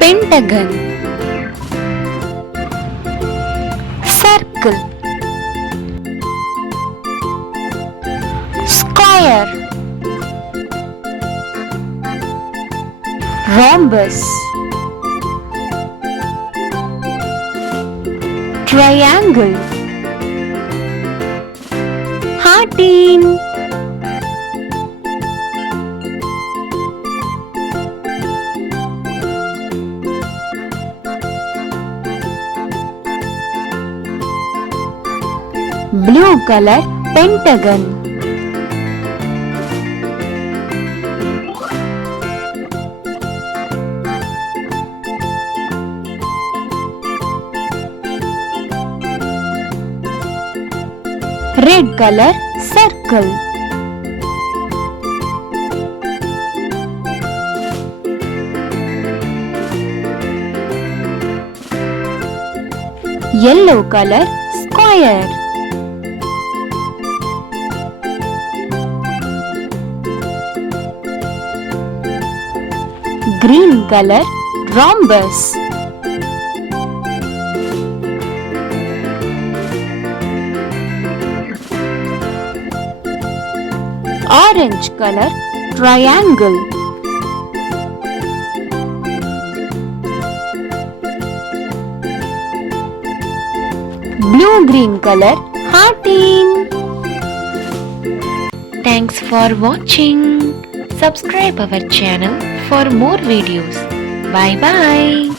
Pentagon, circle, square, rhombus, triangle, Hearten, blue color Pentagon, red color circle, yellow color square, green color rhombus, orange color triangle, blue green color Hearten. Thanks for watching. Subscribe our channel for more videos. Bye bye.